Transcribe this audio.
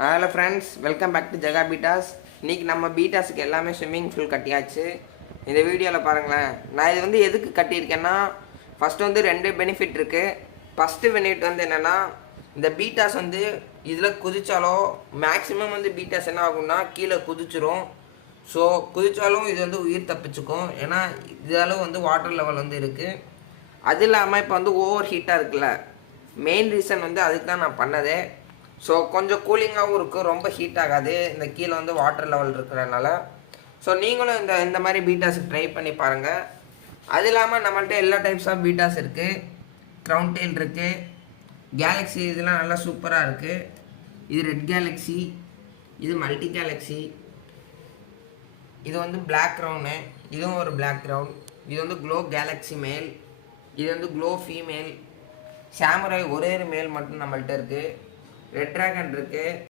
Hello friends, welcome back to Jega beats. இன்றைக்கி நம்ம பீட்டாஸுக்கு எல்லாமே ஸ்விம்மிங் பூல் கட்டியாச்சு. இந்த வீடியோவில் பாருங்களேன், நான் இது வந்து எதுக்கு கட்டியிருக்கேன்னா, ஃபஸ்ட்டு வந்து 2 பெனிஃபிட் இருக்குது. ஃபஸ்ட்டு பெனிஃபிட் வந்து என்னென்னா, இந்த பீட்டாஸ் வந்து இதில் குதித்தாலோ மேக்ஸிமம் வந்து பீட்டாஸ் என்ன ஆகும்னா கீழே குதிச்சிரும். ஸோ குதித்தாலும் இது வந்து உயிர் தப்பிச்சுக்கும். ஏன்னா இதாலும் வந்து வாட்டர் லெவல் வந்து இருக்குது. அது இல்லாமல் இப்போ வந்து ஓவர் ஹீட்டாக இருக்குல்ல, மெயின் ரீசன் வந்து அதுக்கு தான் நான் பண்ணதே. ஸோ கொஞ்சம் கூலிங்காகவும் இருக்கும், ரொம்ப ஹீட் ஆகாது இந்த கீழே வந்து வாட்டர் லெவல் இருக்கிறதுனால. ஸோ நீங்களும் இந்த மாதிரி பீட்டாஸுக்கு ட்ரை பண்ணி பாருங்கள். அது இல்லாமல் நம்மள்ட்ட எல்லா டைப்ஸ் ஆஃப் பீட்டாஸ் இருக்குது. க்ரௌன் டெயில் இருக்குது, கேலக்ஸி இதெல்லாம் நல்லா சூப்பராக இருக்குது. இது ரெட் கேலக்ஸி, இது மல்டி கேலக்ஸி, இது வந்து பிளாக் க்ரௌனு, இதுவும் ஒரு பிளாக் க்ரௌன். இது வந்து க்ளோ கேலக்ஸி மேல், இது வந்து க்ளோ ஃபீமேல். சாமுராய் ஒரே ஒரு மேல் மட்டும் நம்மள்ட்ட இருக்குது. ரெட் ட்ராகன் இருக்குது.